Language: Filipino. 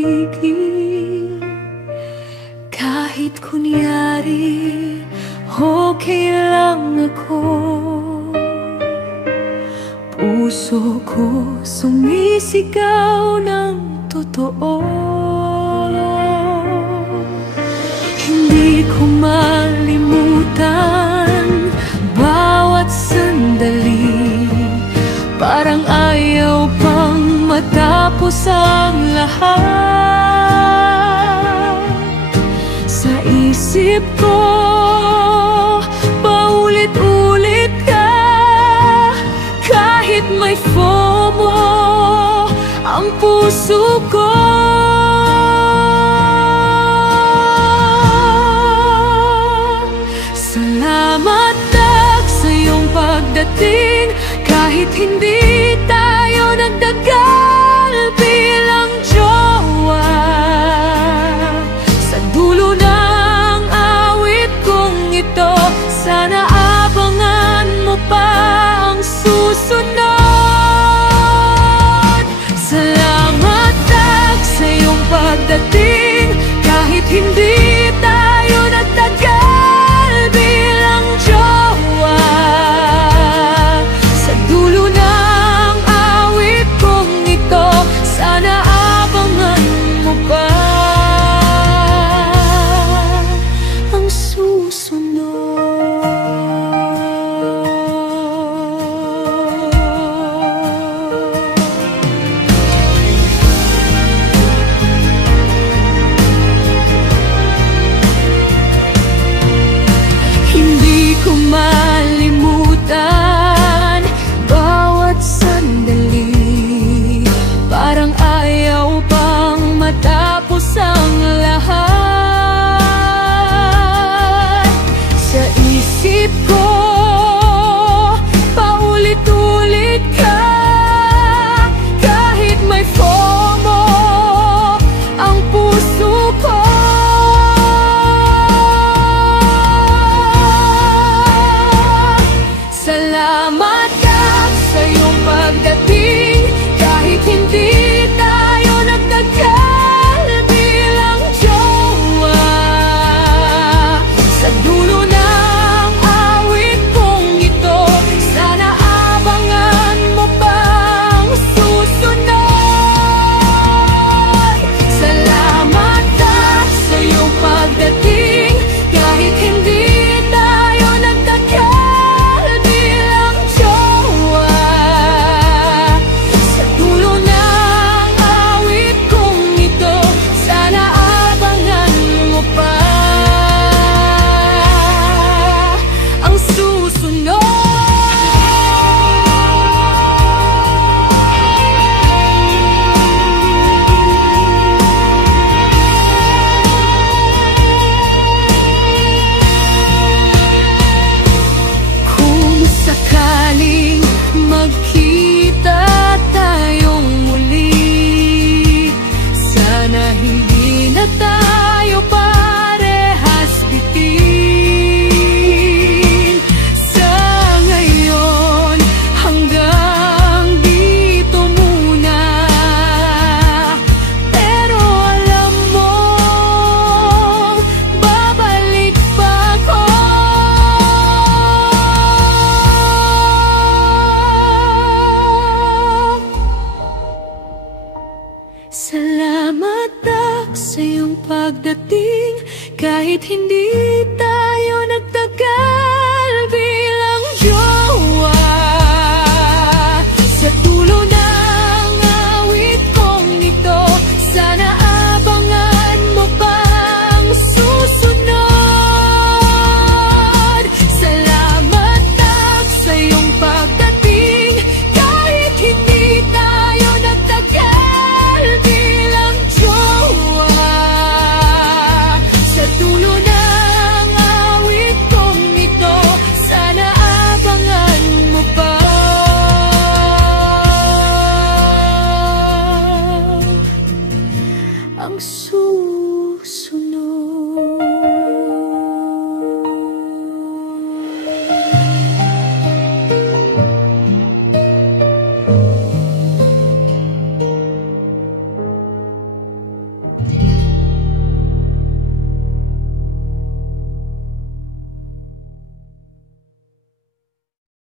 tumigil. Kahit kunyari okay lang ako, puso ko sumisigaw ng totoo. Hindi ko malimutan bawat sandali, parang ayaw pang matapos ang lahat. Sa isip ko paulit-ulit ka, kahit may FOMO ang puso ko. Salamat Dag sa iyong pagdating, kahit hindi tayo nagdagal bilang jowa. Sa dulo ng awit kong ito, sana abangan mo pa ang susunod. Salamat Dag sa iyong pagdating, kahit hindi tayo nagtagal bilang jowa. Sa dulo ng awit kong ito, sana abangan mo pa ang susunod. Hindi ko malimutan bawat sandali, parang ayaw pang matapos ang lahat. Sa isip ko paulit-ulit ka, kahit may FOMO ang puso ko. Salamat Dag sa iyong pagdating, kahit hindi tayo nagtagal bilang jowa. Sa dulo ng awit kong ito, sana abangan mo pa ang susunod. Salamat Dag sa iyong pagdating, kahit hindi tayo nagtagal bilang jowa. Sa dulo ng awit kong ito, sana abangan mo pa ang susunod. Kung sakaling magkita tayong muli, sana hindi na tayo parehas bitin. Sa ngayon, hanggang dito muna, pero alam mo, babalik pa ako. Salamat Dag sa iyong pagdating, kahit hindi tayo